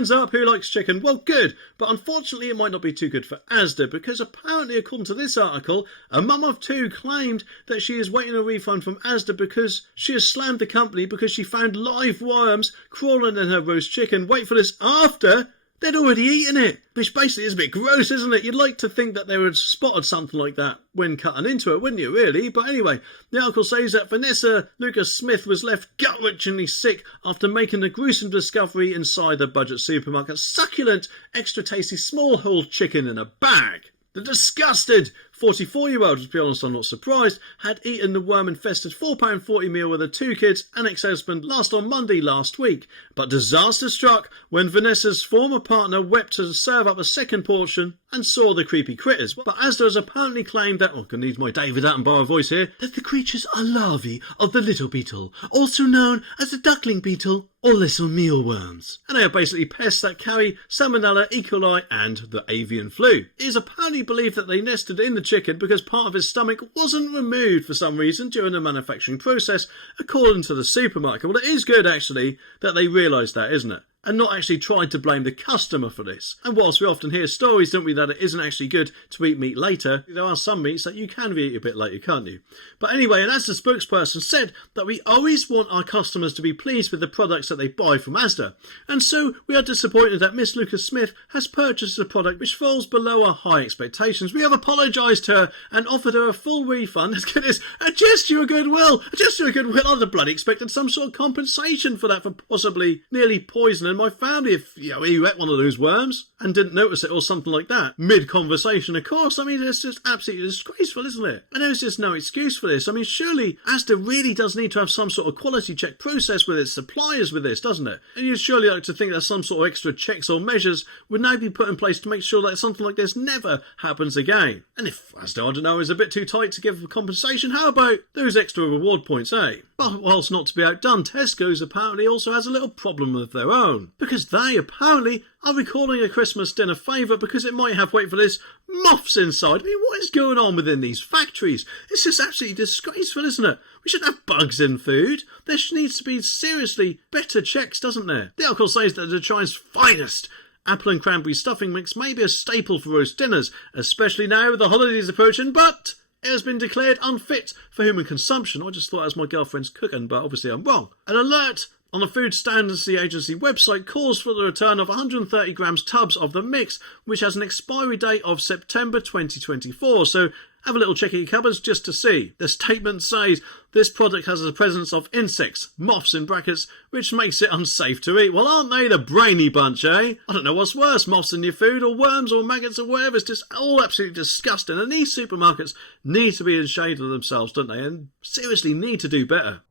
Hands up, who likes chicken? Well, good, but unfortunately it might not be too good for ASDA, because apparently, according to this article, a mum of two claimed that she is waiting a refund from ASDA because she has slammed the company because she found live worms crawling in her roast chicken. Wait for this, after they'd already eaten it, which basically is a bit gross, isn't it? You'd like to think that they would have spotted something like that when cutting into it, wouldn't you, really? But anyway, the article says that Vanessa Lucas Smith was left gut-wrenchingly sick after making the gruesome discovery inside the budget supermarket. Succulent, extra tasty, small whole chicken in a bag. The disgusted 44-year-old, to be honest, I'm not surprised, had eaten the worm-infested £4.40 meal with her two kids and ex-husband on Monday last week. But disaster struck when Vanessa's former partner wept to serve up a second portion and saw the creepy critters. But ASDA has apparently claimed that, I can need my David Attenborough voice here, that the creatures are larvae of the little beetle, also known as the duckling beetle or little mealworms. And they are basically pests that carry Salmonella, E. coli and the avian flu. It is apparently believed that they nested in the chicken because part of his stomach wasn't removed for some reason during the manufacturing process, according to the supermarket. Well, it is good, actually, that they realised that, isn't it? And not actually tried to blame the customer for this. And whilst we often hear stories, don't we, that it isn't actually good to eat meat later, there are some meats that you can eat a bit later, can't you? But anyway, and as the spokesperson said, that we always want our customers to be pleased with the products that they buy from ASDA. And so we are disappointed that Miss Lucas Smith has purchased a product which falls below our high expectations. We have apologised to her and offered her a full refund. Let's get this, a gesture of goodwill. A gesture of goodwill. I'd have bloody expected some sort of compensation for that, for possibly nearly poisoning my family if, you ate one of those worms and didn't notice it or something like that. Mid-conversation, of course. I mean, it's just absolutely disgraceful, isn't it? And there's just no excuse for this. I mean, surely ASDA really does need to have some sort of quality check process with its suppliers with this, doesn't it? And you'd surely like to think that some sort of extra checks or measures would now be put in place to make sure that something like this never happens again. And if ASDA, I don't know, is a bit too tight to give compensation, how about those extra reward points, eh? But whilst not to be outdone, Tesco's apparently also has a little problem of their own, because they apparently are recalling a Christmas dinner favourite because it might have, wait for this, moths inside. I mean, what is going on within these factories? It's just absolutely disgraceful, isn't it? We shouldn't have bugs in food. There needs to be seriously better checks, doesn't there? The article says that the Giant's finest apple and cranberry stuffing mix may be a staple for roast dinners, especially now with the holidays approaching, but it has been declared unfit for human consumption. I just thought it was my girlfriend's cooking, but obviously I'm wrong. An alert on the Food Standards Agency website calls for the return of 130 grams tubs of the mix, which has an expiry date of September 2024. So have a little check in your cupboards just to see. The statement says this product has the presence of insects, moths in brackets, which makes it unsafe to eat. Well, aren't they the brainy bunch, eh? I don't know what's worse, moths in your food or worms or maggots or whatever. It's just all absolutely disgusting. And these supermarkets need to be ashamed of themselves, don't they? And seriously need to do better.